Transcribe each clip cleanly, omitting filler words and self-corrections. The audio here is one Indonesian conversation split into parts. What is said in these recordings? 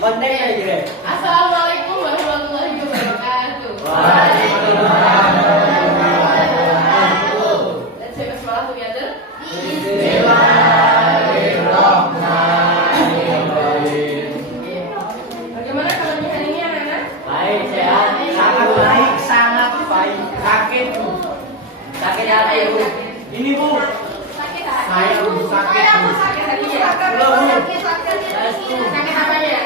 Konten aja. Assalamualaikum warahmatullahi wabarakatuh. Waalaikumsalam warahmatullahi wabarakatuh. Let's say sekolah together. Bismillahirrahmanirrahim. Bagaimana kabarnya hari ini anak-anak? Baik, sehat. Sangat baik, sangat baik. Sakit, Bu. Sakit hati, Bu. Ini, Bu. Sakit hati. Saya, Bu, sakit, Bu. Sakit hati ya? Belum, Bu. Sakit apanya?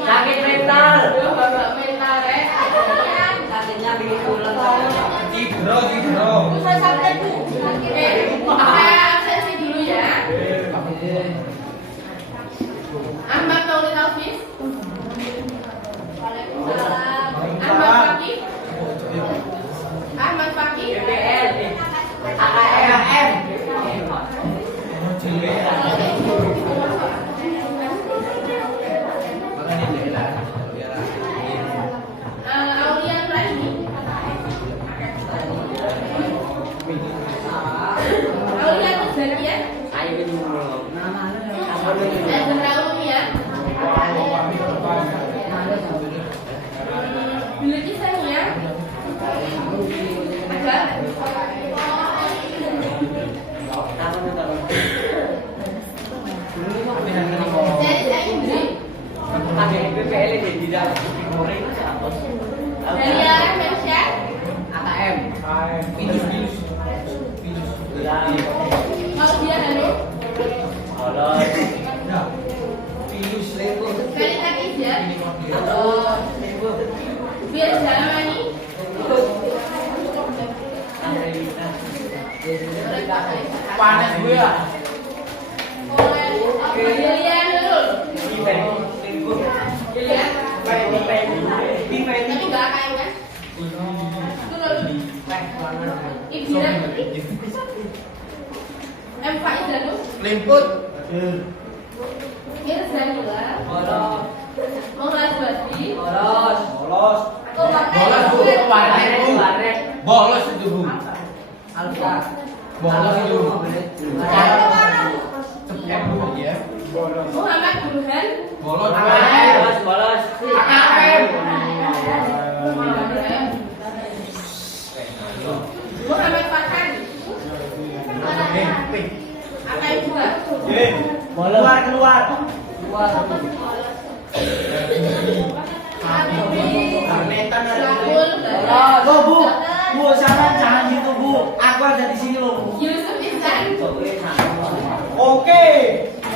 Sakit mental. Bapak mental ya? Sakitnya bikin pulang. Gidro. Saya sakit bu. Saya absensi dulu ya. Ahmad Maulid Alfis. Waalaikumsalam. Ahmad Fakih. Ahmad Fakih. BPN. AKM. Aulian Rahimi. Aulian Zakia. Ayo dulu. Zahra Umia. Bilqis Sania. Ada. Saya Indri. Ada BPL di dalam goreng apa? Dalia Rahmansyah. AKM. Pilus. Maudia Hanum. Halo. Pilus. Kalita Kizia. Halo. Biar Jalamani. Panas gue ya. Delia Nurul. Delia. Tapi nggak AKM kan? Nurul. Ibzira Putri. M. Faizanu. Limput. Mirzanila. Muhammad Badri. Bolos. Bolos bu. Bolos itu bu. Alfa. Bolos itu. Cepet Bu ya. Muhammad Burhan. Bolos. Bolos. AKM. Muhammad Farhan. AKM juga. Keluar. Karnetan Syakul. Bu, jangan gitu, Bu. Aku ada di sini loh, Bu. Yusuf Ihsan. Oke.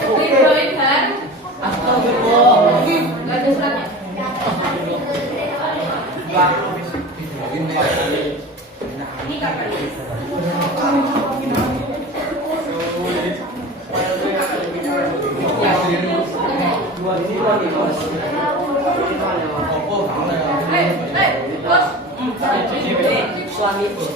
Ridho Idhan. Astagfirullah. Nggak ada suratnya. Ini kapan? Bos. Suami Pak.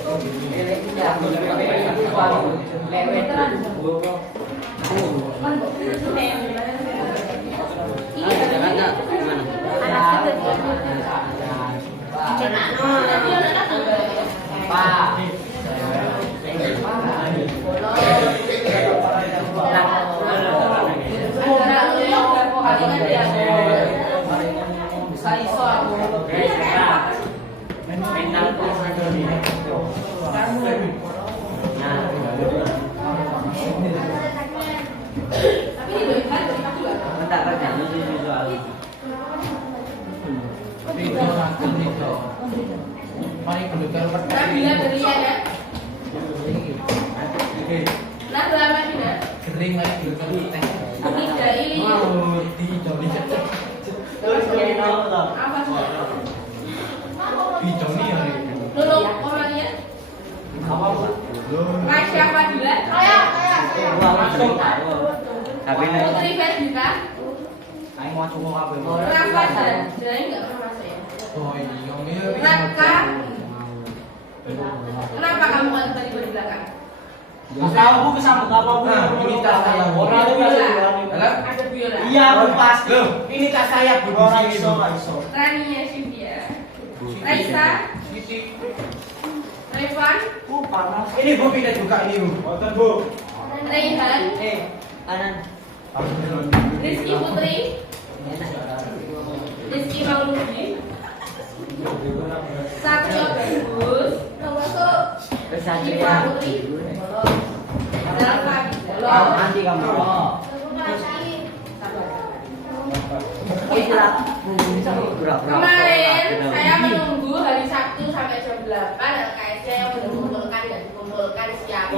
Nabila Berliana. Nabila Madina. Kering lagi belum. Nida Ili. Apa sih? Nulung Omalia. Raisya Fadila. Putri Fedita. Rafa Jadi nggak pernah masuk ya. Raka. Kenapa kamu nggak tadi di belakang? Tahu Bu kesambut apa Bu? Ini tas saya. Ada biola. Iya Bu pasti. Loh. Ini tas saya Bu. Orang iso. Rania Sylvia. Raisa. Revan. Panas. Ini Bu pindah juga ini Bu. Raihan. Kanan. Rizky Putri, Rizky Mauludi, Satrio Bagus, termasuk Iva Putri, dalam lagi, Nanti kamu. Kemarin saya menunggu hari Sabtu sampai jam 8 LKS-nya yang dikumpulkan dan dikumpulkan siapa?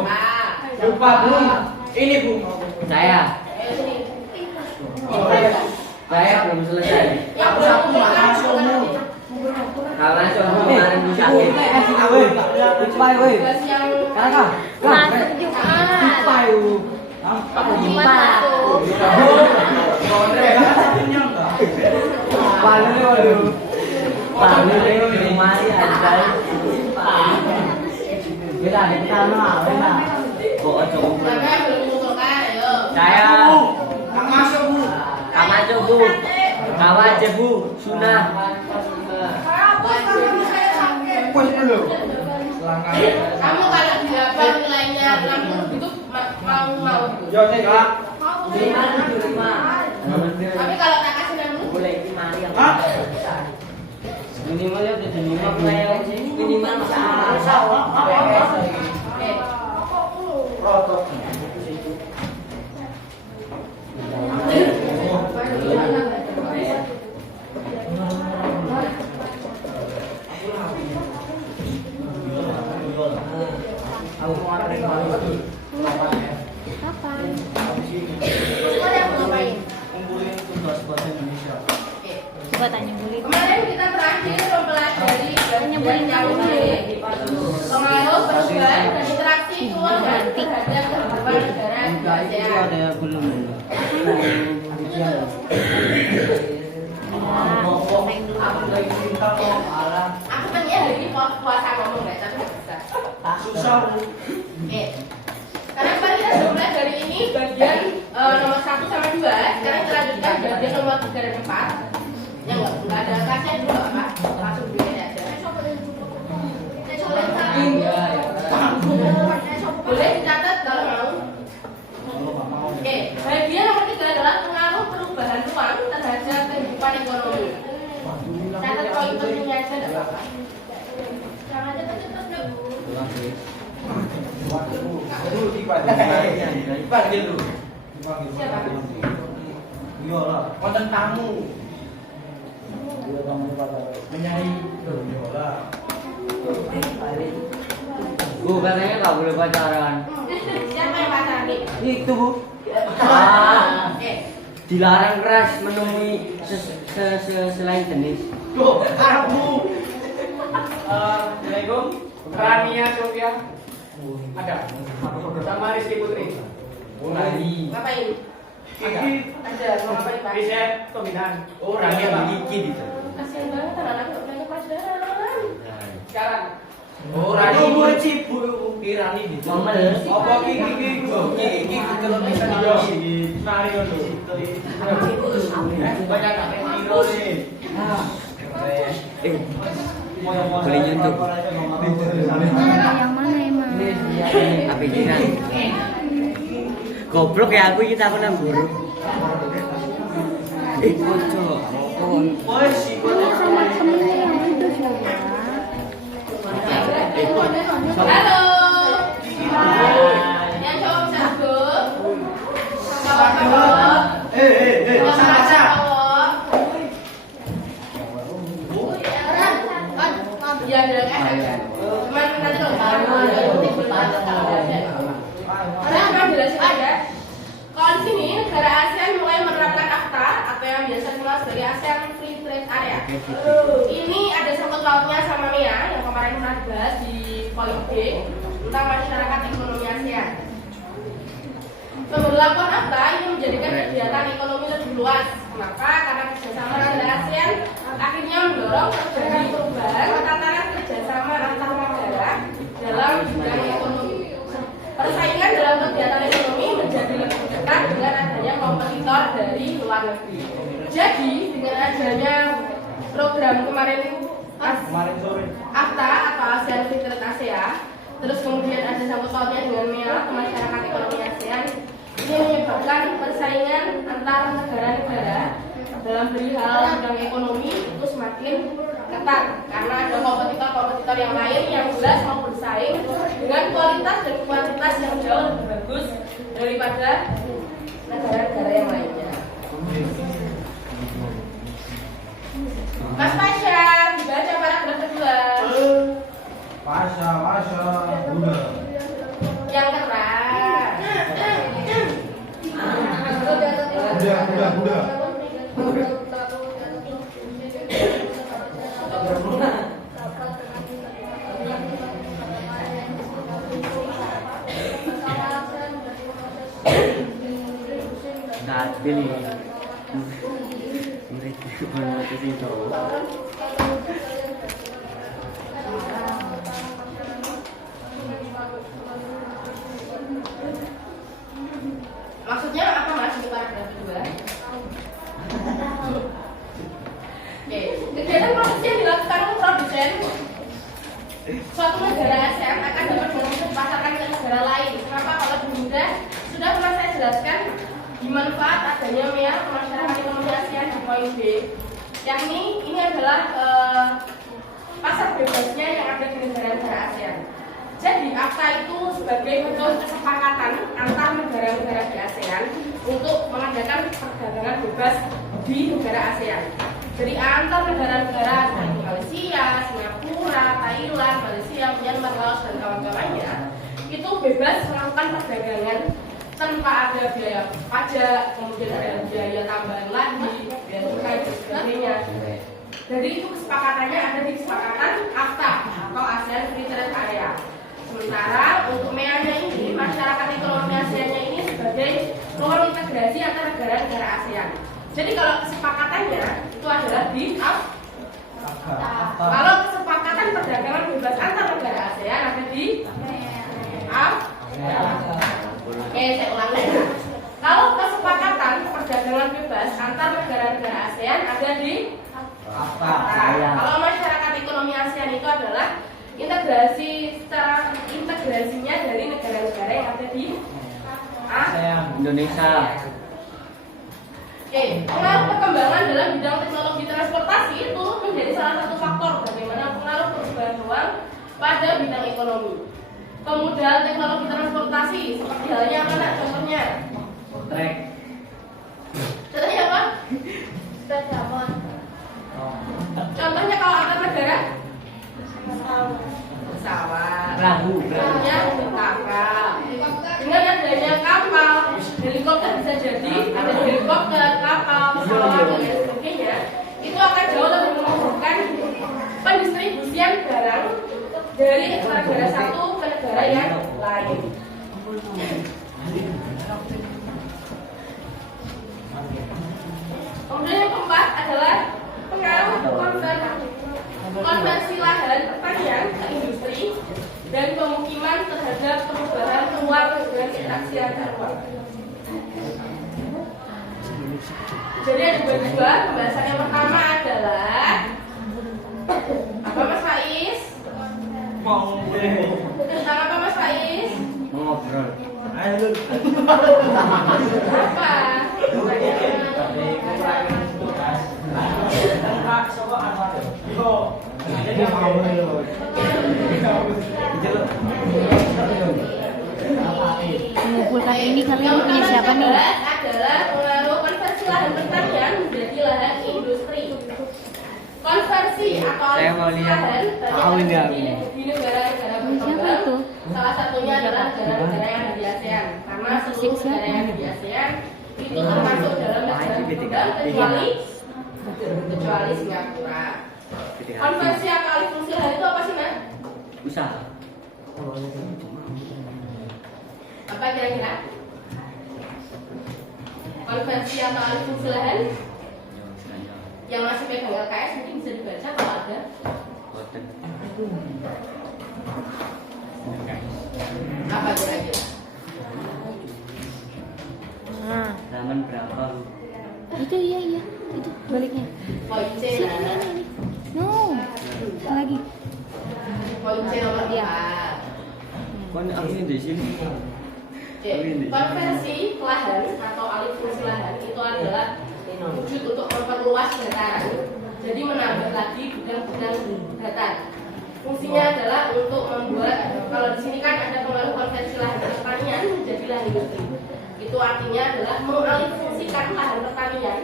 Lupa belum? Ini Bu. Saya. Ayo sini. Saya belum selesai. Yang belum kumpulkan Karena cuma kemarin bisa. tugas yang Siapa yang belum kumpulkan? Ayo. Saya Kang masuk Bu. Kamajo Bu. Kawaje Bu. Sunah. Kamu kalau dihafal nilainya 60 itu mau. Yo Kak. Tapi kalau tak kasih 60 Boleh dimari yang Hah? minimalnya udah minimal minimal Oke. Rotok. Kumpulin tugas bahasa Indonesia. Coba tanya beli. Kemarin kita terakhir mempelajari bagian yang pengaruh, perubahan, dan interaksi keluarga terhadap kehidupan negara di ASEAN. belum Aku pengen hari ini puasa ngomong nggak, tapi nggak bisa. Susah Bu. Oke. Karena kemarin kita sudah mulai dari ini bagian nomor 1 sama 2. Sekarang kita lanjutkan bagian nomor 3 dan 4. Yang nggak ada kelasnya dulu nggak apa-apa. Langsung dulu ya ada. Boleh dicatat kalau mau. Oke, bagian nomor 3 adalah pengaruh perubahan ruang terhadap kehidupan ekonomi. Catat poin pentingnya aja nggak apa-apa. Jangan cepet-cepet dulu. Dulu dipanggil dulu. Siapa? Iya lah. Konten tamu. Menyanyi. Iya lah. Bu katanya nggak boleh pacaran. Siapa yang pacaran nih? Itu Bu. Oke. Dilarang keras menemui selain jenis. Loh, Arab Bu. Assalamualaikum. Rania Sofia. Ada. Sama Rizky Putri. Ngapain? Kiki. Ada mau ngapain Pak? Riset pembinaan. Oh, Rania Mbak Kiki bisa. Kasian banget anak-anak nggak punya pelajaran. Sekarang. Oh, Rani Bu Cipu. Rani gitu. Mama Apa Kiki kalau bisa di Mario tuh. Banyak kan hero nih. boleh nyentuh. Yang mana emang? Apa jiran? Goblok ya aku kita nang guru. Kocok. Ini sama temennya yang itu coba. Halo. Yang cowok bisa duduk. Cowok-cowok. Saja. Ya bilang aja. Cuman nanti kalau orang jelasin aja. Kalau di sini negara ASEAN mulai menerapkan AFTA atau yang biasa dikenal sebagai ASEAN Free Trade Area. Ini ada sangkut pautnya sama MEA yang kemarin pernah dibahas di poin B tentang masyarakat ekonomi ASEAN. Pemberlakuan AFTA ini menjadikan kegiatan ekonomi lebih luas. Kenapa? Karena kerjasama negara ASEAN akhirnya mendorong terjadi perubahan tatanan kerjasama antar negara dalam bidang ekonomi. Persaingan dalam kegiatan ekonomi menjadi lebih ketat dengan adanya kompetitor dari luar negeri. Jadi dengan adanya program kemarin sore. AFTA atau ASEAN Free Trade Area, terus kemudian ada sangkut pautnya dengan MEA, masyarakat ekonomi ASEAN, Ini menyebabkan persaingan antar negara-negara dalam perihal bidang ekonomi itu semakin ketat karena ada kompetitor-kompetitor yang lain yang jelas mau bersaing dengan kualitas dan kuantitas yang jauh lebih bagus daripada negara-negara yang lainnya. Mas Pasha, dibaca paragraf kedua. Pasha, Buddha. Yang keras. Buddha. Nah, pilih. Mereka memutus itu. Maksudnya apa Mas di paragraf kedua? Oke, kegiatan produksi yang dilakukan oleh produsen suatu negara ASEAN akan dapat dipasarkan ke negara lain. Kenapa? Kalau Bunda sudah pernah saya jelaskan di manfaat adanya MEA masyarakat ekonomi ASEAN di poin B, yakni ini adalah pasar bebasnya yang ada di negara-negara ASEAN. Jadi AFTA itu sebagai bentuk kesepakatan antar negara-negara di ASEAN untuk mengadakan perdagangan bebas di negara ASEAN. Jadi antar negara-negara seperti Malaysia, Singapura, Thailand, Malaysia, Myanmar, Laos dan kawan-kawannya itu bebas melakukan perdagangan tanpa ada biaya pajak, kemudian ada biaya tambahan lagi, biaya cukai dan sebagainya. Jadi itu kesepakatannya ada di kesepakatan AFTA atau ASEAN Free Trade Area. Sementara untuk MEA-nya ini, masyarakat ekonomi ASEAN-nya ini sebagai ruang integrasi antar negara-negara ASEAN. Jadi kalau kesepakatannya itu adalah di AFTA. Kalau kesepakatan perdagangan bebas antar negara ASEAN ada di AFTA. Oke, saya ulangi ya. Kalau kesepakatan perdagangan bebas antar negara-negara ASEAN ada di AFTA. Kalau masyarakat ekonomi ASEAN itu adalah integrasinya dari negara-negara yang ada di ASEAN. Indonesia. Oke, pengaruh perkembangan dalam bidang teknologi transportasi itu menjadi salah satu faktor bagaimana pengaruh perubahan ruang pada bidang ekonomi. Kemudahan teknologi transportasi seperti halnya apa nak contohnya? Trek. Contohnya apa? Sepeda motor. Contohnya kalau antar negara? Pesawat. Perahu. Contohnya kapal. Dengan adanya kapal, helikopter bisa jadi ada helikopter, kapal, pesawat dan lain sebagainya. Itu akan jauh lebih memudahkan pendistribusian barang dari negara satu ke negara yang lain. Kemudian yang keempat adalah pengaruh konversi lahan pertanian ke industri dan pemukiman terhadap perubahan ruang dan interaksi antar ruang. Jadi ada dua pembahasan. Yang pertama adalah apa Mas Faiz? Tentang apa Mas Faiz? Ngobrol. Apa? Mengumpulkan ini kalian punya siapa nih? Adalah pengaruh konversi lahan pertanian menjadi lahan industri. Konversi atau Saya mau lihat. lahan Tahu ini aku. di negara-negara berkembang. Salah satunya adalah negara-negara yang ada di ASEAN. Karena seluruh negara yang ada di ASEAN itu termasuk dalam negara berkembang kecuali Singapura. Konversi atau alih fungsi lahan itu apa sih, Nak? Usaha. Apa kira-kira? Konversi atau alih fungsi lahan yang masih pegang LKS mungkin bisa dibaca kalau ada. Apa kira-kira? Zaman berapa? Itu iya itu baliknya. Poin C. Sini. No. Lagi. Poin C nomor 4. Kon aku di sini. Konversi lahan pemekaran, jadi menambah lagi bidang-bidang datar. Fungsinya adalah untuk membuat, kalau di sini kan ada pengaruh konversi lahan pertanian menjadi lahan industri. Itu artinya adalah mengalihfungsikan lahan pertanian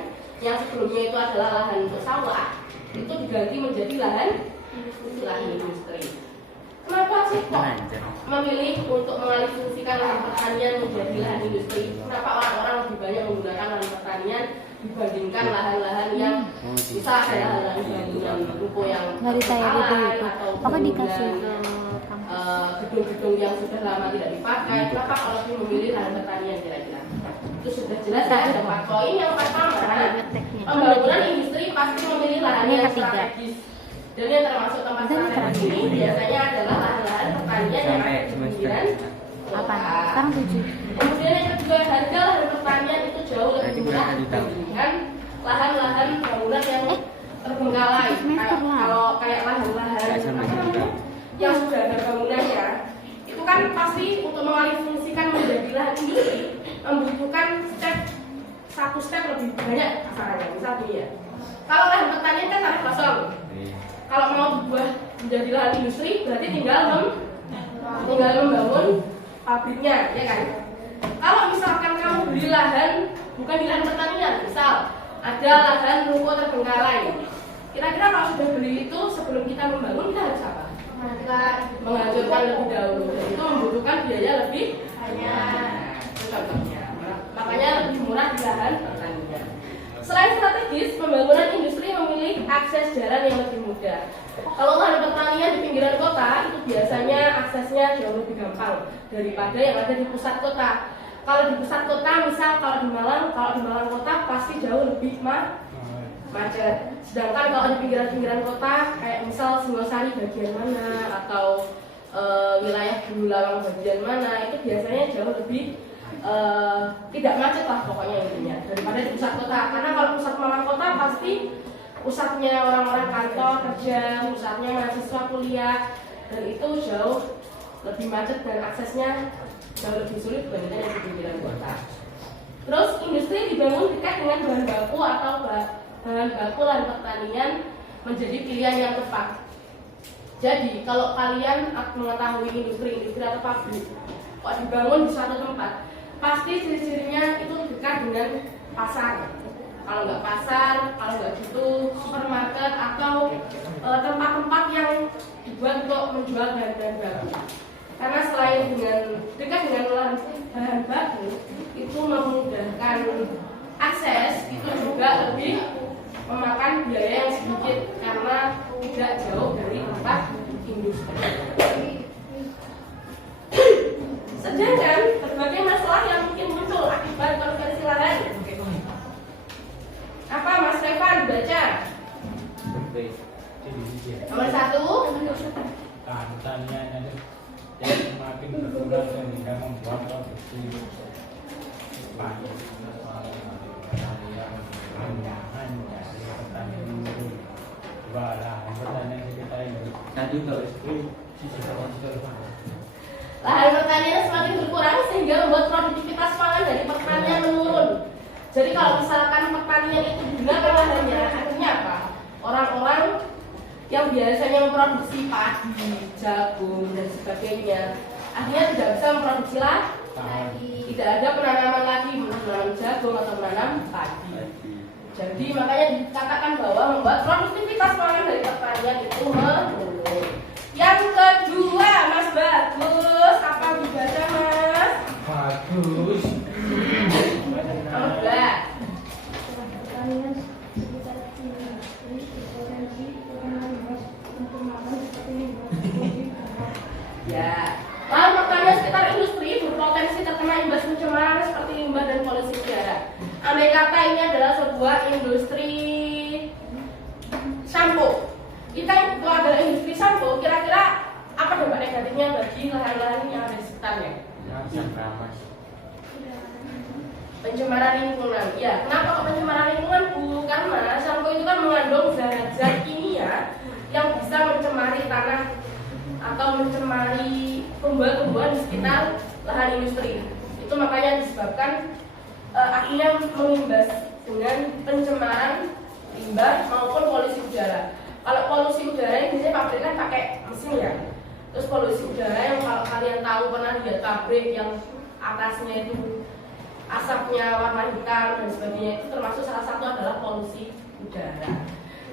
yang sebelumnya itu adalah lahan untuk sawah, itu diganti menjadi lahan industri. Kenapa sih kok memilih untuk mengalihfungsikan lahan pertanian menjadi lahan industri? Kenapa orang-orang lebih banyak menggunakan lahan pertanian dibandingkan lahan-lahan yang bisa ada lahan bangunan ruko yang alay atau gedung-gedung yang sudah lama tidak dipakai? Kenapa kalau lebih memilih lahan pertanian kira-kira? Itu sudah jelas ya, ada 4 poin. Yang pertama, pembangunan industri pasti memilih lahan yang strategis. Dan yang termasuk tempat strategis ini biasanya adalah lahan-lahan pertanian yang ada di pinggiran kota. Kemudian yang kedua, harga lahan pertanian itu jauh lebih murah dibandingkan lahan-lahan bangunan yang terbengkalai. Kalau kayak lahan-lahan yang sudah ada bangunannya, itu kan pasti untuk mengalihfungsikan menjadi lahan industri membutuhkan satu step lebih banyak kasarannya. Misalnya ya, kalau lahan pertanian kan tanah kosong. Kalau mau dibuat menjadi lahan industri berarti tinggal membangun pabriknya, ya kan? Kalau misalkan kamu beli lahan bukan di lahan pertanian, misal ada lahan ruko terbengkalai, kira-kira kalau sudah beli itu sebelum kita membangun kita harus apa? Menghancurkan lebih dahulu, dan itu membutuhkan biaya lebih banyak. Contohnya, makanya lebih murah di lahan pertanian. Selain strategis, pembangunan industri memilih akses jalan yang lebih mudah. Kalau lahan pertanian di pinggiran kota, itu biasanya aksesnya jauh lebih gampang daripada yang ada di pusat kota. Kalau di pusat kota, misal kalau di Malang kota pasti jauh lebih macet. Sedangkan kalau di pinggiran-pinggiran kota, kayak misal Singosari bagian mana atau wilayah Bulawang bagian mana, itu biasanya jauh lebih tidak macet lah pokoknya intinya daripada di pusat kota. Karena kalau pusat Malang kota pasti pusatnya orang-orang kantor kerja, pusatnya mahasiswa kuliah, dan itu jauh lebih macet dan aksesnya jauh lebih sulit dibandingkan yang di pinggiran kota. Terus industri dibangun dekat dengan bahan baku atau bahan baku lahan pertanian menjadi pilihan yang tepat. Jadi kalau kalian mengetahui industri atau pabrik kok dibangun di suatu tempat, pasti ciri-cirinya itu dekat dengan pasar. Kalau nggak pasar, kalau nggak gitu supermarket atau tempat-tempat yang dibuat untuk menjual bahan-bahan baku. Karena selain dekat dengan bahan baku, itu memudahkan akses, itu juga lebih memakan biaya yang sedikit karena tidak jauh dari tempat industri. Sedangkan berbagai masalah yang mungkin muncul akibat konversi lahan. Apa Mas Revan baca? Nomor 1. Pertanian yang semakin berkurang sehingga membuat produksi padi lahan pertanian semakin berkurang sehingga membuat produktivitas pangan dari pertanian menurun. Jadi kalau misalkan pertanian itu digunakan lahannya, artinya apa? Orang-orang yang biasanya memproduksi padi, jagung dan sebagainya, akhirnya tidak bisa memproduksi lagi. Tidak ada penanaman lagi, menanam jagung atau menanam padi. Jadi makanya dikatakan bahwa membuat produktivitas pangan dari pertanian itu menurun. Yang kedua, Mas Bagus, apa dibaca Mas? bagus. Nomor 2. Ya, lahan pertanian sekitar industri berpotensi terkena imbas pencemaran seperti limbah dan polusi udara. Andai kata ini adalah sebuah industri sampo, kita itu adalah industri sampo, kira-kira apa dampak negatifnya bagi lahan-lahan yang ada di sekitarnya? Pencemaran lingkungan. Ya, kenapa kok pencemaran lingkungan, Bu? Karena sampo itu kan mengandung zat-zat kimia yang bisa mencemari tanah atau mencemari tumbuhan-tumbuhan di sekitar lahan industri. Itu makanya disebabkan akhirnya mengimbas dengan pencemaran limbah maupun polusi udara. Kalau polusi udara ini biasanya pabrik kan pakai mesin ya. Terus polusi udara yang kalau kalian tahu pernah lihat pabrik yang atasnya itu asapnya warna hitam dan sebagainya, itu termasuk salah satu adalah polusi udara.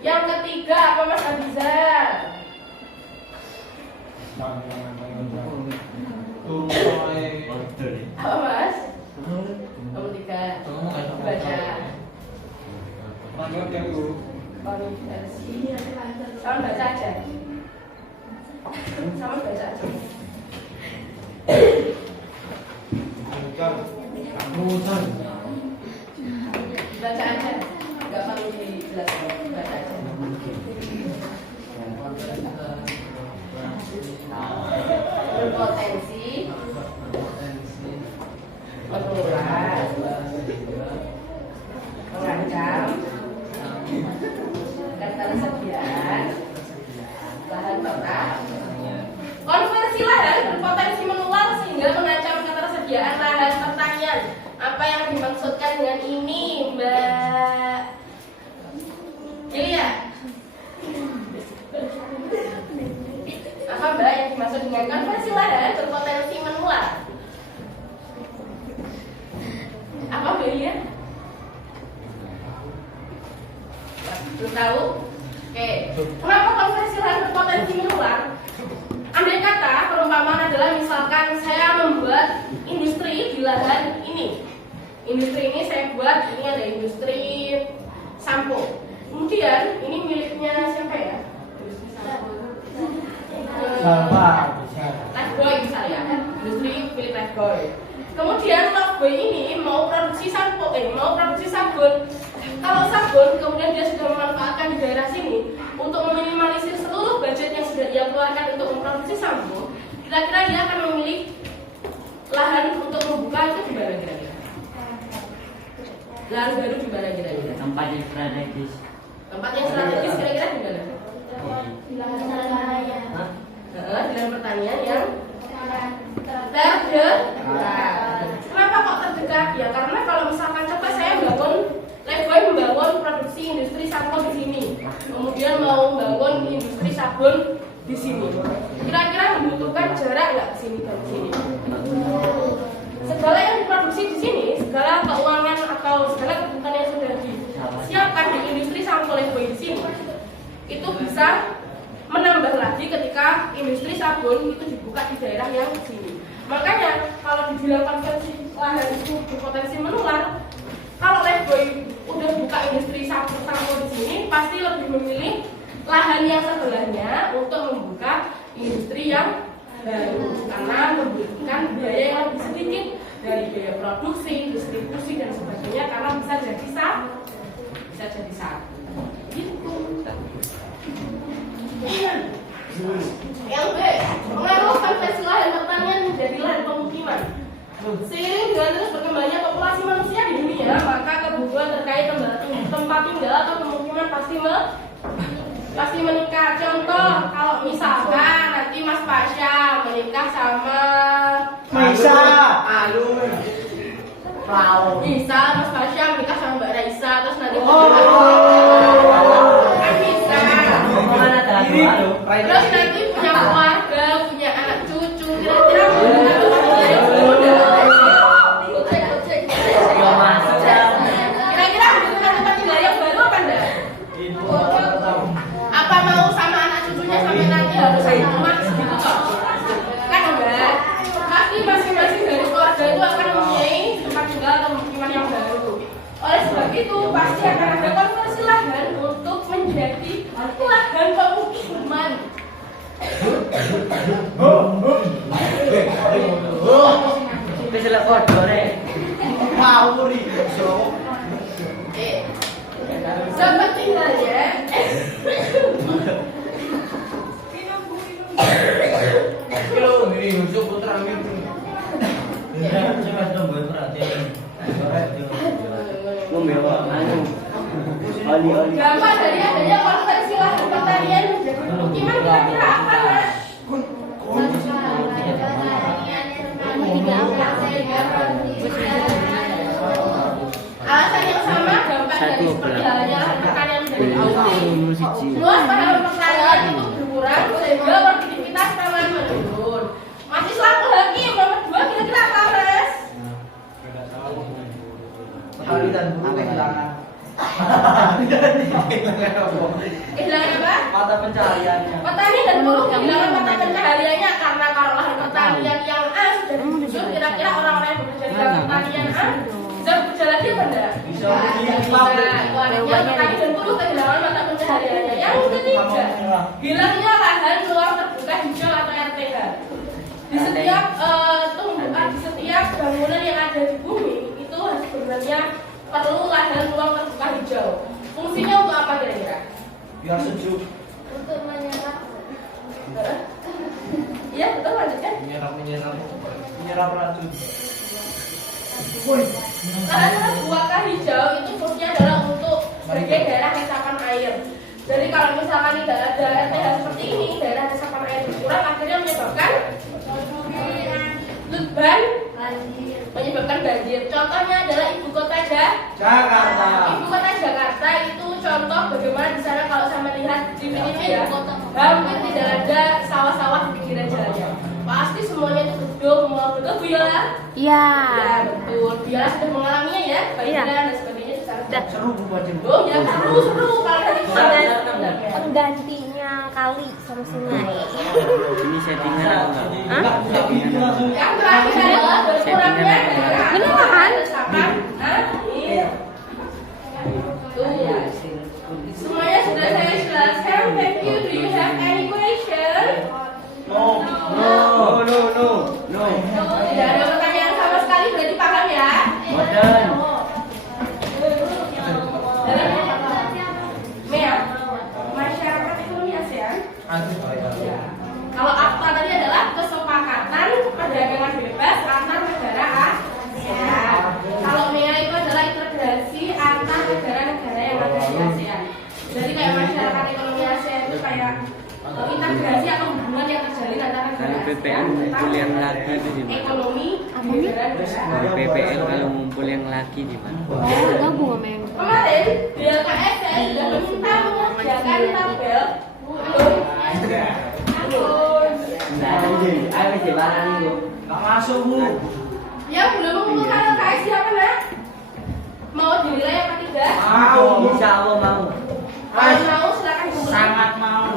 Yang ketiga apa Mas Abizar? Apa Mas? Nomor 3. Baca. Konversi. Sama baca aja. Sama baca aja. Baca aja. Enggak perlu dijelaskan. Baca aja. Berpotensi menular, mengancam ketersediaan lahan tanah. Konversi lahan berpotensi menular sehingga mengancam ketersediaan lahan pertanian. Apa yang dimaksudkan dengan ini, Mbak Ilia? Apa Mbak yang dimaksud dengan konversi lahan berpotensi menular? Apa Mbak Ilia? Belum tahu? Oke. Kenapa konversi lahan berpotensi menular? Andai kata perumpamaan adalah misalkan saya membuat industri di lahan ini. Industri ini saya buat, ini ada industri sampo. Kemudian ini miliknya siapa ya? Industri sampo. Lifebuoy misalnya, industri milik Lifebuoy. Kemudian Lifebuoy ini mau produksi sampo, mau produksi sabun. Kalau sabun kemudian dia sudah memanfaatkan di daerah sini untuk meminimalisir seluruh budget yang sudah dia keluarkan untuk memproduksi sampo, kira-kira dia akan memilih lahan untuk membuka itu di mana kira-kira? Lahan baru di mana kira-kira? Tempat yang strategis. Tempat yang strategis kira-kira di mana? Di lahan pertanian. Di lahan pertanian yang terdekat. Kenapa kok terdekat? Ya karena kalau misalkan coba saya Lifebuoy membangun produksi industri sampo di sini, kemudian mau membangun industri sabun di sini. Kira-kira membutuhkan jarak nggak sini dan sini? Segala yang diproduksi di sini, segala keuangan atau segala kebutuhan yang sudah disiapkan di industri sampo Lifebuoy di sini, itu bisa menambah lagi ketika industri sabun itu dibuka di daerah yang sini. Makanya kalau dibilang konversi lahan itu berpotensi menular, kalau Lifebuoy udah buka industri sampo di sini, pasti lebih memilih lahan yang sebelahnya untuk membuka industri yang baru karena membutuhkan biaya yang lebih sedikit dari biaya produksi, distribusi dan sebagainya karena bisa jadi satu. Gitu. Yang B, pengaruh konversi lahan pertanian menjadi lahan pemukiman. Seiring dengan terus berkembangnya populasi manusia di dunia, maka kebutuhan terkait tempat tinggal atau pemukiman pasti meningkat. Contoh, kalau misalkan nanti Mas Pasha menikah sama Bisa. Bisa Mas Pasha menikah sama Mbak Raisa, terus nanti kan bisa. Terus nanti punya keluarga, punya anak cucu, kira-kira tempat tinggal yang baru apa enggak? Apa mau sama anak cucunya sampai nanti harus satu rumah gitu kok? Kan enggak. Pasti masing-masing dari keluarga itu akan mempunyai tempat tinggal atau pemukiman yang baru. Oleh sebab itu pasti akan ada konversi lahan untuk menjadi lahan pemukiman. Wis lek kodore. Mauri. Tempat tinggalnya Kilo ini untuk putra gitu. Coba tunggu perhatian. Membawa anu. Oli. dampak dari adanya konversi lahan pertanian menjadi pemukiman kira-kira apa Mas? Alasan yang sama dampak dari perjalanan lahan pertanian menjadi Luas pada pertanian itu berkurang sehingga produktivitas tanaman menurun. Masih selaku lagi nomor 2 kira-kira apa Mas? Tidak tahu. Petani dan buruh kehilangan. Kehilangan apa? Mata pencahariannya. Petani dan buruh kehilangan mata pencahariannya karena kalau lahan pertanian yang A sudah digusur, kira-kira orang-orang yang bekerja di lahan pertanian A bisa bekerja lagi apa enggak? Bisa Artinya petani dan buruh kehilangan mata pencahariannya. Yang ketiga, hilangnya lahan ruang terbuka hijau atau RTH. Di setiap tumbuhan, di setiap bangunan yang ada di bumi itu sebenarnya perlu lahan ruang terbuka hijau. Fungsinya untuk apa kira-kira? biar sejuk. Untuk menyerap. Iya betul lanjutkan. Menyerap racun. Karena buah hijau itu fungsinya adalah untuk sebagai daerah resapan air. Jadi kalau misalkan tidak ada RTH seperti ini, daerah resapan air berkurang, akhirnya menyebabkan beban, menyebabkan banjir. Contohnya adalah ibu kota Jakarta. Ibu kota Jakarta itu contoh bagaimana di sana kalau saya melihat di minimal ya, hampir tidak ada sawah-sawah di pinggiran jalannya. Pasti semuanya itu gedung, mall, betul Bu Yola? Iya. Ya betul. Biola sudah mengalaminya ya, bangunan dan sebagainya di sana. Seru Bu baca. Oh ya seru kalau dari sana. Penggantinya kali sama sungai. Ini settingan apa enggak? Yang terakhir adalah berkurangnya daerah. Beneran? Resapan. Iya. Tuh. Semuanya sudah saya jelaskan. Thank you. Do you have any question? No. Tidak ada pertanyaan sama sekali, berarti paham ya? Modern. Mea, masyarakat ekonomi ASEAN. Kalau AFTA tadi adalah kesepakatan perdagangan bebas antar negara ASEAN. Kalau MEA itu adalah integrasi antar negara-negara yang ada di ASEAN. Jadi kayak masyarakat ekonomi ASEAN itu kayak integrasi atau hubungan yang terjalin antara negara Kalau ASEAN PPN ngumpul yang lagi itu di mana? ekonomi negara-negara. PPN kalau ngumpul yang lagi di mana? Gabung sama yang Kemarin DLKS saya sudah meminta mengerjakan tabel. Ayo jalan itu. Enggak masuk Bu. Yang belum mengumpulkan LKS siapa nak? Mau dinilai apa tidak? Mau. Insya Allah mau. Kalau mau silakan dikumpulkan. Sangat mau.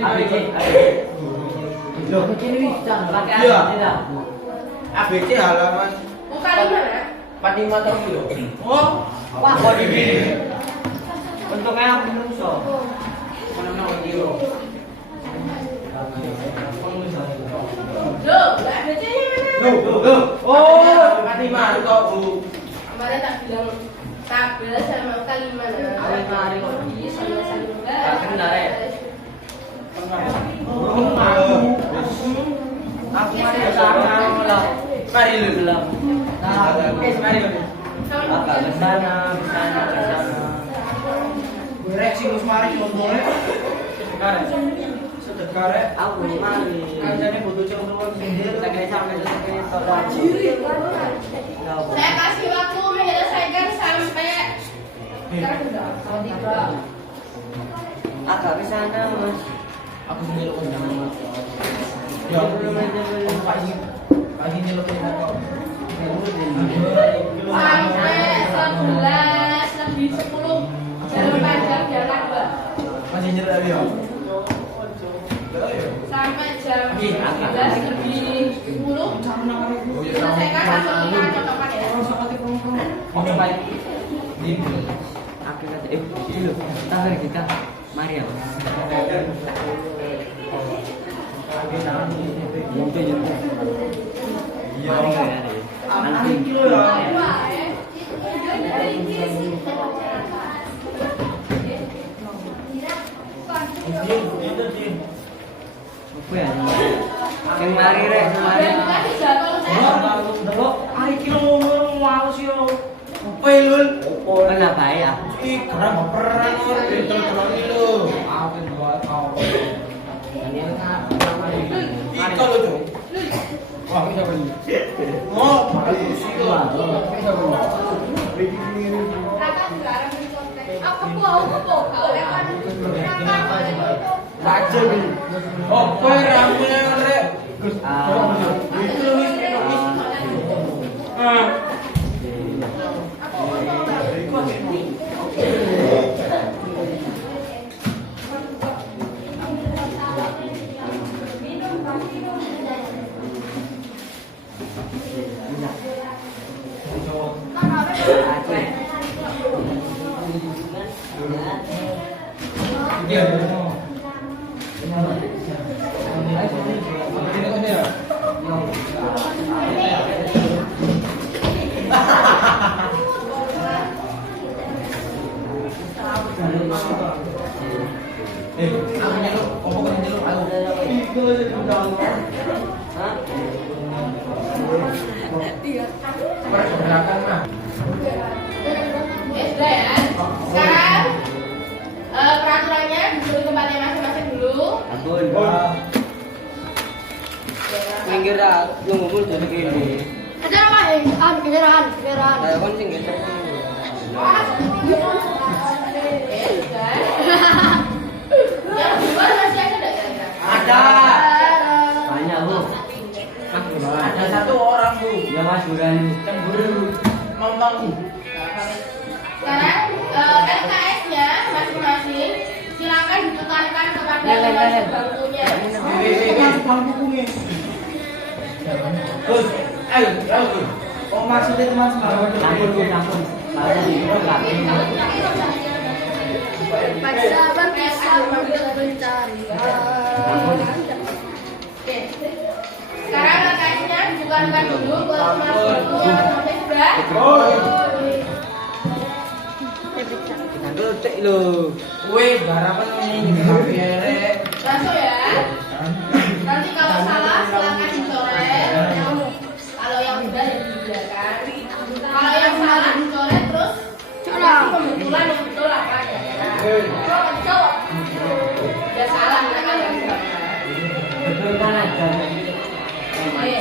ABG. Loh, Pakai Iya. tidak? ABC halaman Bukan di mana? 45 tahun dulu. Oh, wah, kok ini? Bentuknya apa menungso? Loh, nggak ada C-nya mana? Loh. Oh, mati mantap Bu. Kemarin tak bilang tabel sama kalimat. Sama Tak kenal, ya? Aku mari sana. Mari lu. Belum. Mari lu. Agak ke sana, ke sana, ke sana. Rek sing wis mari ngomongnya. Sekarang. Sedekare. Aku mari. Kancane butuh cowok sendiri. Tak kira sampai selesai total. Saya kasih waktu menyelesaikan sampai sekarang sudah sama 3. Agak ke sana, Mas. Aku sendiri kok jangan. Ya, Belum aja belum. Pak ini. Pak ini lo kena kok. Sampai 11 lebih 10 jalan panjang jalan 2. Masih nyerah ya. Sampai jam 11 lebih 10 selesaikan langsung kita cocokan ya. Oke, baik. Aku kata, dulu. Tangan kita. Mari ya. Jemput. Iya. Nanti. Kilo ya. Itu sih. Apa ya? Yang mari rek, mari. Dan tadi jadwal saya Ari kilo ngomong males yo. Pelul. Kenapa ya? Ih, karena baperan orang itu lo. Aku buat kau. Ika lo tuh. Wah, kita beli. Oh, bagus sih lo. Kita beli. Kakak dilarang mencontek. Aku mau. Raja nih. Opo rambutnya rek? Itu wis wis. Sudah ya. Sekarang peraturannya duduk di tempatnya masing-masing dulu. Ampun. Minggir dah, lu ngomong jadi gini. Kejar apa? Kejaran. Saya kan sing geser. Sudah. Yang dua masih ada nggak kira-kira? Ada. Banyak, Bu. Ada satu orang, Bu. Ya Mas Burani. Cemburu. Ngomong. Sekarang LKS-nya masing-masing silakan ditekankan kepada teman sebangkunya. Gus, ayo. Oh maksudnya teman sebangku. Ampun. Ada di itu kami. Sabar bisa mencari. Oke. Sekarang LKS-nya ditekankan dulu ke teman sebangkunya masing-masing sudah. Aduh, cek lu. Weh, garapan ini tapi rek. Masuk ya. Nanti kalau salah silakan dicoret. Kalau yang udah ya dibiarkan. Kalau yang salah dicoret terus nanti pembetulan yang betul apa ya? Coba. Udah salah kita kan yang salah. Betul kan aja. Oke.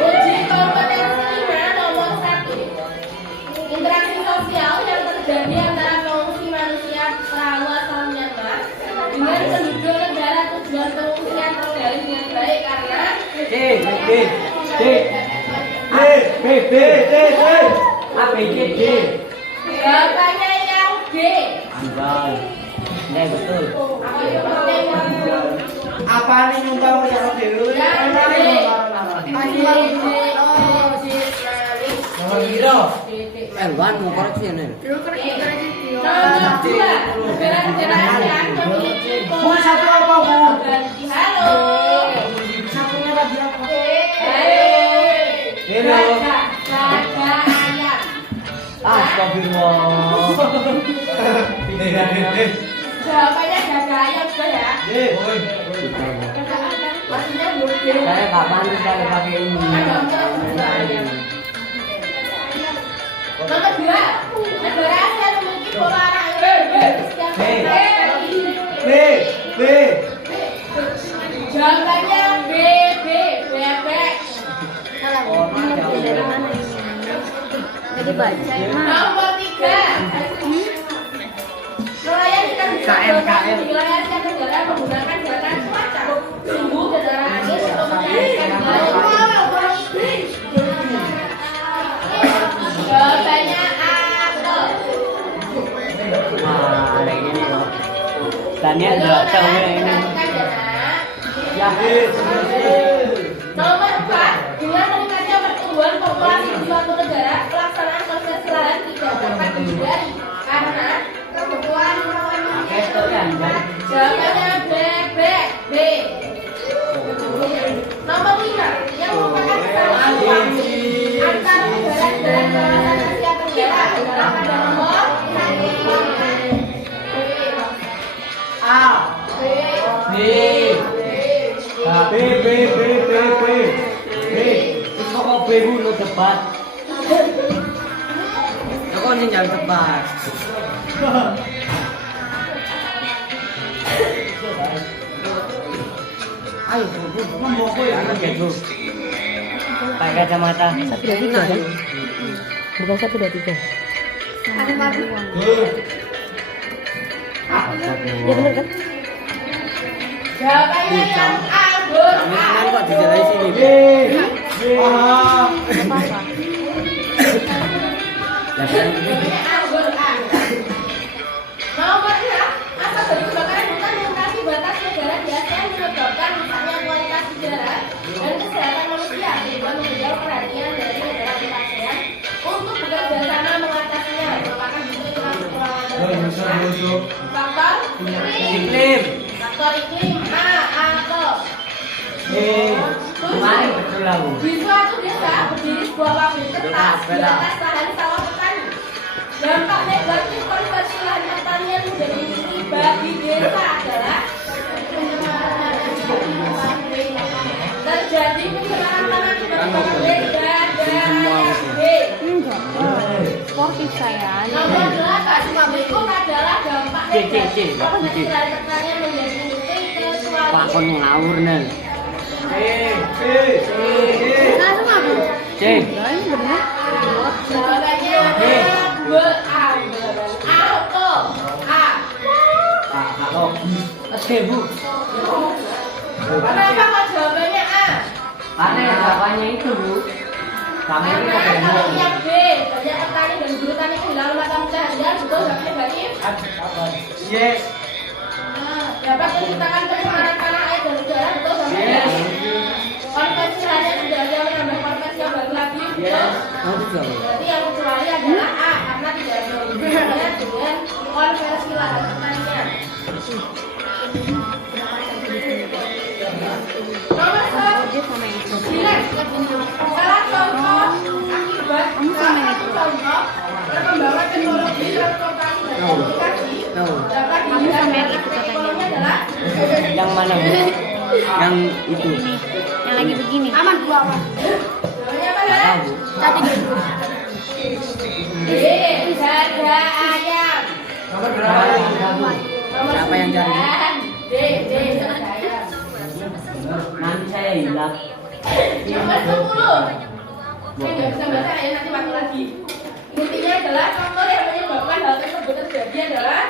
Uji kompetensi 5 nomor 1. Interaksi sosial yang terjadi antara pengungsi manusia perahu asal Myanmar dengan penduduk negara tujuan pengungsian terjalin dengan baik karena ABCD. jawabannya yang D. Anjay. Nih betul. Apa yang penting? Apa nih nyumbang ya dewe? Yang D. Nomor piro? Wan mau koreksi ya, Nen? Nomor 2. Jelas-jelaskan memiliki Bu, satu apa, Bu? ganti halo. Satunya tadi apa? Halo. Jaga ayam. Astagfirullah. Jawabannya jaga ayam sudah ya. Maksudnya boleh. Saya nggak pantas kalau pakai ini. Nomor 2. Negara ASEAN memiliki pola arah B. Jawabannya B. Bebek. Jadi baca Nomor 3. Nelayan ikan KM. di wilayah Asia Tenggara menggunakan data cuaca, suhu, getaran angin untuk mencari ikan di laut. Jawabannya apel. Wah, kayak gini loh. Daniel nggak tahu ya ini. Ya. Nomor 4, dengan meningkatnya pertumbuhan populasi di suatu negara, pelaksanaan konservasi lahan tidak dapat dihindari karena kebutuhan jawabannya B. Nomor 5, yang merupakan kesalahan antar negara-negara kawasan Asia Tenggara adalah pada nomor Itu kok bebu lo tepat. Aku nih jangan tepat. Ayo, Bu, membawa ya anak ya, Bu. Pakai kacamata. 1, 2, 3 kan? Bukan 1, 2, 3. Ada mabuk. Ya bener kan? Jawabannya yang A, Gur. Kami kok di jalan sini. Apa-apa. Jawabannya A, Gur. A. Nomor 6. Asal dari kebakaran hutan melintasi batas negara di ASEAN menyebabkan rusaknya kualitas udara dan kesehatan manusia sehingga menjadi perhatian dari negara di ASEAN untuk bekerja sama mengatasinya. Merupakan bentuk kekurangan faktor Iklim. faktor iklim A atau Kemarin betul aku. di suatu desa berdiri sebuah pabrik kertas di atas lahan sawah petani. Dampak negatif konversi lahan pertanian menjadi industri bagi desa adalah terjadi pencemaran tanah akibat pabrik dan B. Enggak. Sportif saya. Nomor 8, berikut adalah dampak negatif konversi lahan pertanian menjadi industri kecuali Pak kon ngawur nih. Langsung apa? C. Lah ini bener. jawabannya auto A. Kalau oke Bu. Kenapa kok jawabannya A? Karena jawabannya itu Bu. Kami ini Karena kalau ada yang B, banyak petani dan guru tani kehilangan mata pencaharian, betul nggak negatif? Yes. Dapat menciptakan pencemaran tanah air dan udara, betul nggak negatif? Konvensi hanya tidak ada menambah konvensi yang baru lagi, betul? Berarti yang kecuali adalah A, karena tidak ada hubungannya dengan konvensi lahan pertanian. Nomor 9, salah contoh akibat contoh perkembangan teknologi transportasi dan komunikasi dapat dilihat dari ekonomi adalah yang mana Bu? Yang itu. Ini yang lagi begini. Aman gua aman. namanya apa ya? Tahu Bu. Tadi dulu. D, jaga ayam. Nomor berapa? Nomor Siapa yang cari? 9, D, jaga ayam. Nanti saya hilang. Nomor 10. Saya nggak bisa baca ya, nanti waktu lagi. Intinya adalah contoh yang menyebabkan hal tersebut terjadi adalah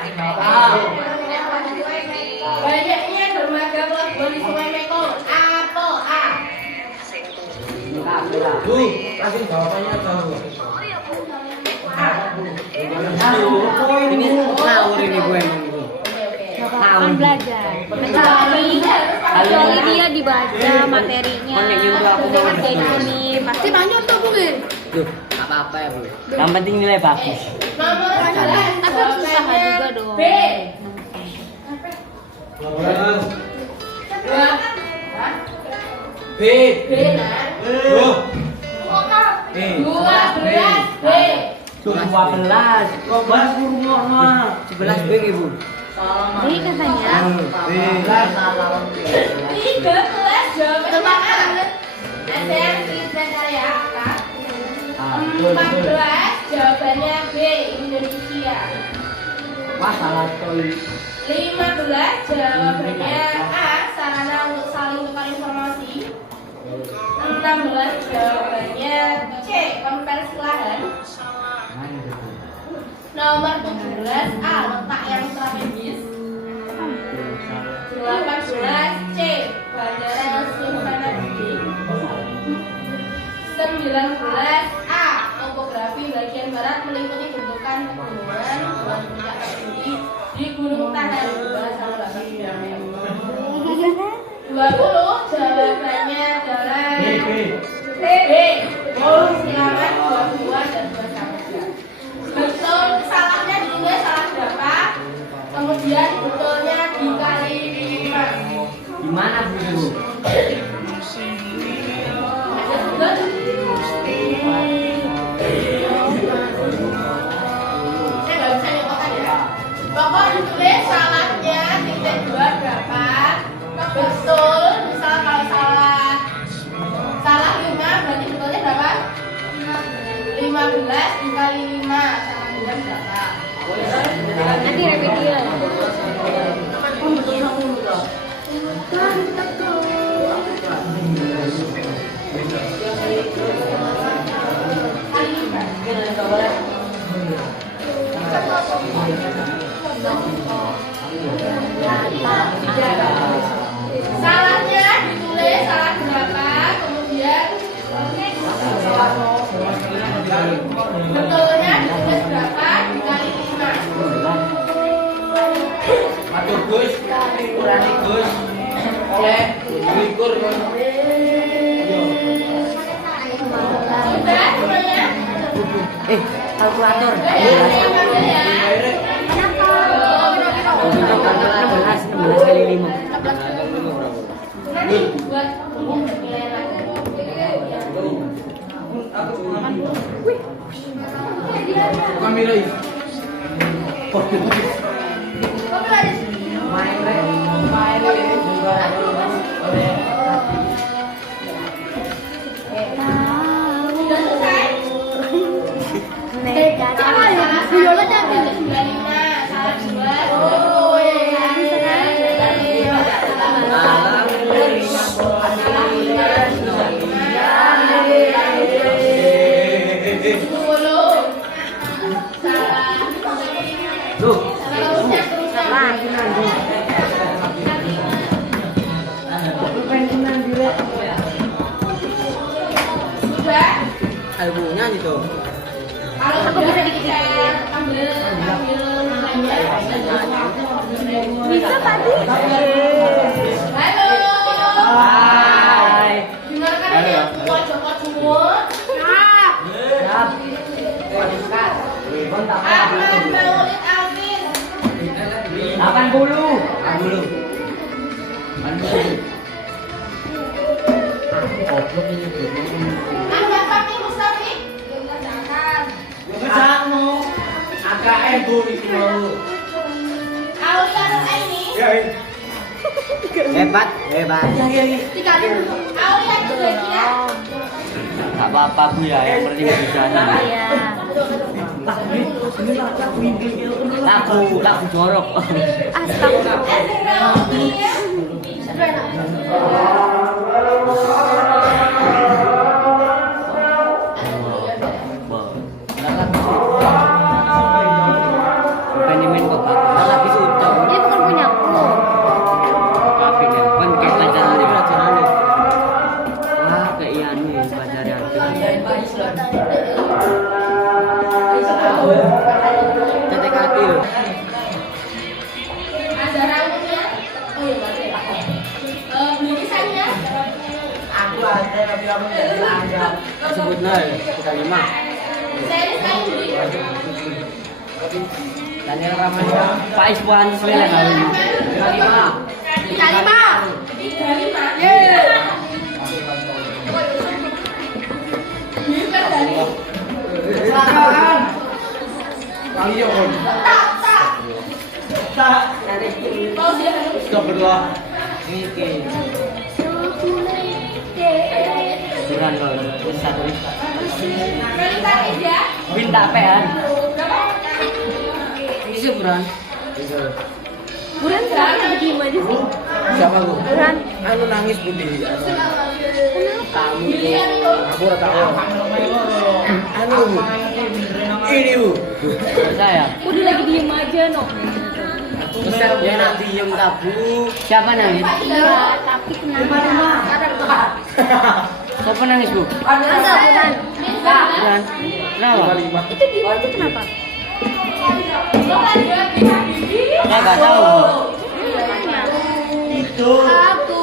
banyaknya dermaga pelabuhan di Sungai Mekong. Apa A? Bu, kasih jawabannya tahu. Ini ngawur ini gue emang Bu. Kan belajar. Kecuali dia dibaca materinya. Jangan kayak gini. Pasti banyak tuh mungkin. Tuh, nggak apa-apa ya Bu. Yang penting nilai bagus. Nomor 11. Tapi harus usaha juga dong. B. Berapa? Dua. Hah? B. B nah. Bu. 12 B. 12. Kok bahas rumah mah? 11 B Bu. Jadi katanya 13 jawabannya A. ASEAN Free Area A. 14 jawabannya B. Indonesia. Wah salah coy. 15 jawabannya A. Sarana untuk saling tukar informasi. 16 jawabannya C. Konversi lahan. Nomor 17 A. Letak yang strategis. 18 C. Bandara Sursana Gede. 19 A. Topografi bagian barat meliputi bentukan pegunungan dan puncak tertinggi di Gunung Tangkuban sama Bapak 20 jawabannya adalah B. Silakan 22 dan 23. Betul salahnya ditulis salah berapa? Kemudian betulnya dikali 5. Gimana Bu? Ada betul? Saya nggak bisa nyokokan ya. Pokok ditulis salahnya titik 2 berapa? Betul, misal kalau salah 5 berarti betulnya berapa? 15 dikali 5 sama dengan berapa? nanti remedial. Kali 5. Betulnya ditulis berapa dikali 5? Atur Gus, kurani Gus. Oleh likur. Sudah semuanya? Kalkulator. Kenapa? 16 kali 5. Nanti buat nilai lagi. Kamera ini. Sudah selesai? Viola jadi. 95, salah 2. Loh, albumnya gitu. Aku bisa dikit-dikit. Bisa tadi. Halo. Hai. Dengarkan ini pojok semua. Ahmad Maulid Alvin. 80. Ahmad Fahmi Mustafi. Jangan. AKM Bu iki mau. Aulia Nur Aini. Hebat. Dikali dulu. Aulia Julekia. Gak apa-apa Bu ya, yang penting bisa. Iya. Lagu jorok. Astagfirullah. Ezra Unia. Penyemen kok lagi sudah. Ini bukan punya aku. Tapi kan kayak pelajaran ini. Wah, kayak iya nih pelajaran itu. Tetek hati loh. Azhar Unia. Oh iya, berarti ya. Lukisannya. Aku ada tapi kamu jadi anggap. Sebut 0, kita 5. Seri Saidi. Daniel Ramadhan. Pak Iswan sesuai kali ini. 5. 35. Yeay. Bisa dari. Silakan. Kali on. Tak. Mau dia kan? Astagfirullah. Iki. Suran loh, terus satu ini. Melita Eja. Minta P ya. Berapa? Ini Suran. Buran sekarang diem aja sih. Siapa Bu? Buran. Anu nangis Bu di tamu. Aku ora tahu. Anu Bu. Ini Bu. Saya. Udah lagi diem aja no. Ustaz ya nanti yang tabu. Siapa nangis? Iya, tapi kenapa? Siapa nangis Bu? Ada Buran. Buran. Kenapa? 5. Itu diem aja kenapa? Saya nggak tahu. Itu. Aku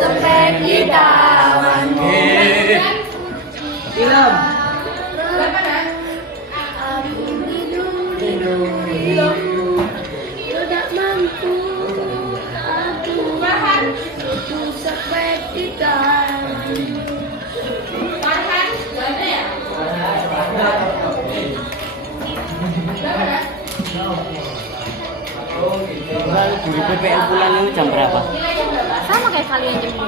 sepek idaman. Film. Berapa nak? Tidak mampu. Aku Bahan. sepek idaman. Bahan. Berapa ya? Berapa nak? Bulan guru PPL bulan itu jam berapa? Nilainya berapa? Sama kayak kalian jam 2.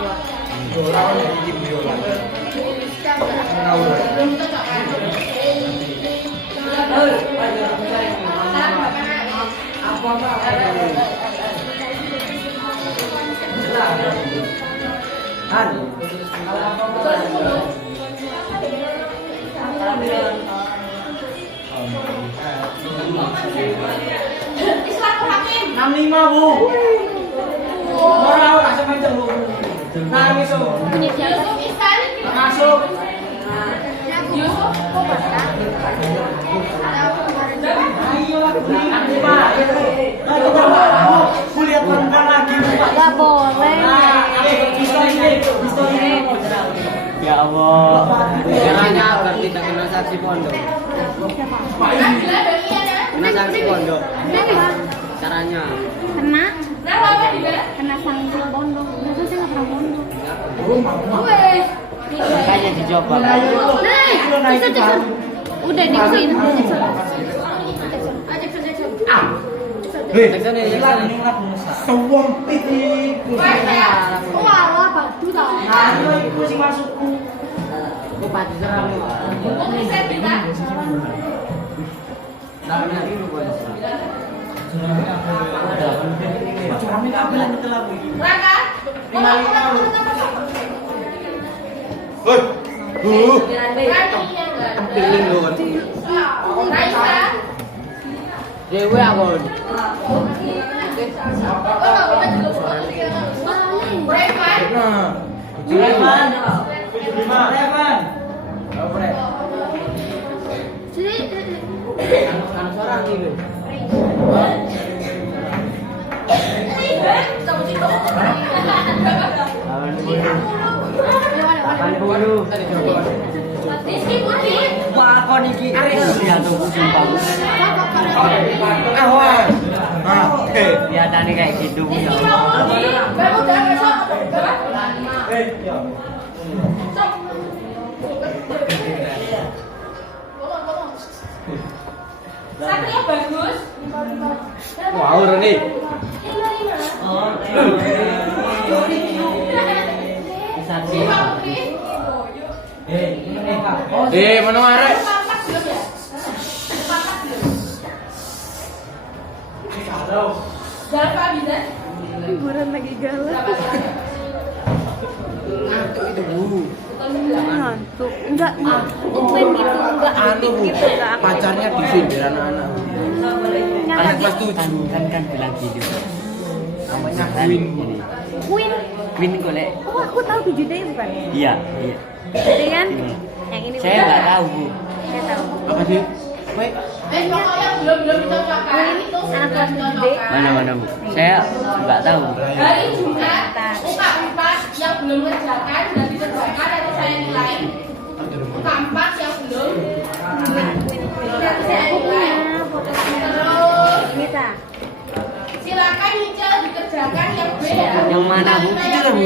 Belum cocok kan? Salam berapa nak? Betul 10. Islam Hakim. 65 Bu. Ora ora sampe telu. Nangis Bu. Punya siapa? Yusuf Ihsan. Masuk. Yusuf kok baca? Kulihat perempuan lagi. Gak boleh. Ya Allah. Caranya agar tidak kena saksi pondok. Kena saksi pondok. Kenapa? Caranya. Kena? Nah, apa dia? Kena sanksi pondok. Itu saya nggak pernah pondok. Wes. Makanya dicoba. Nah, bisa Jackson. Udah dikusin. Jackson. Jackson ini Jackson. Sewompit iku. Wah, batu tau. Nah, iku sing masukku. Aku pati serang. Mungkin saya tidak. Nah, nanti lu buat. Curangnya kabel yang kita lakuin. Raka. Piling lu kan. Raisa. Dewe aku. Brevan. Nah, Brevan. Brevan. Kan seorang gitu. Rizky Putri. Wah, kok niki ya tuh sumpah. Awan. Nah, Lihatane kayak gitu Rizky ya. Maudi. Baru udah besok. Satria bagus. Wow, Reni. Siva Putri. Mana arek? Papat belum ya? Papat belum. Zalfa Bidan. Liburan lagi galau. Ngantuk itu, Bu. Ngantuk. Enggak. Bukan gitu. Enggak. Anu Bu, Gitu enggak. pacarnya disindir anak-anak. Anak kelas 7. Kan bilang gitu. Namanya Queen. Queen. Queen golek. Oh, aku tahu 7 day bukan? Iya, iya. Jadi kan? Yang ini Saya bukan? nggak tahu, Bu. Saya tahu. Apa sih? Wait. Pokoknya belum dicocokkan itu Anak kelas dicocokkan. Mana, Bu? Saya nggak tahu. Hari Jumat, UK4 yang belum ngerjakan dan dikerjakan nanti saya nilai. UK4 yang belum nanti saya nilai. Terus Bisa. silakan nyicil dikerjakan yang B ya. Yang mana, Bu? Kita yang B.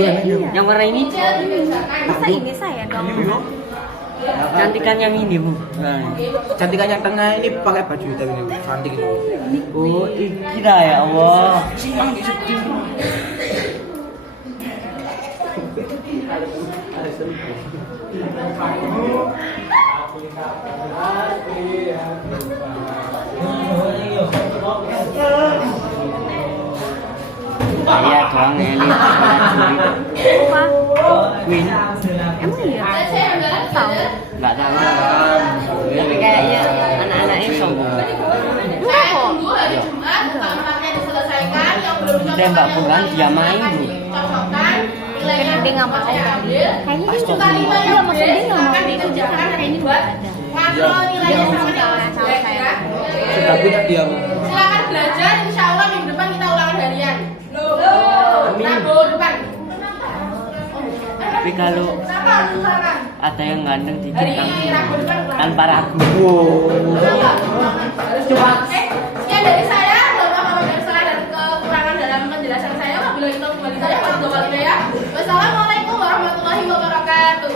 Yang warna ini? Nyicil dikerjakan. Masa ini saya dong? Cantikan yang ini, Bu. Nah. Cantikan yang tengah ini pakai baju hitam ini, cantik ini. Oh, kira ya Allah. Saya doang ini. Apa? Queen. Emang iya? Saya adalah Tahu. Nggak tahu. Tapi kayaknya anak-anaknya sombong. saya tunggu hari Jumat UK4-nya diselesaikan yang belum Udah Mbak Bulan dia main, Bu. dicocokkan nilainya Dia nggak mau. saya ambil. Kayaknya dia Kita lima Iya, yang B maksudnya dia nggak mau. silakan dikerjakan dan dibuat. Kalau nilainya sama dengan jelek ya. Sudah punya dia Bu. Silakan belajar, insya Allah minggu depan kita ulangan harian. Rabu depan. Tapi kalau Kenapa harus ulangan? ada yang ganteng dikit Hari Rabu depan ulangan. tanpa ragu. Coba. Sekian dari saya. Mohon maaf apabila salah dan kekurangan dalam penjelasan saya. Wabillahi taufiq wal hidayah. Wassalamualaikum warahmatullahi wabarakatuh.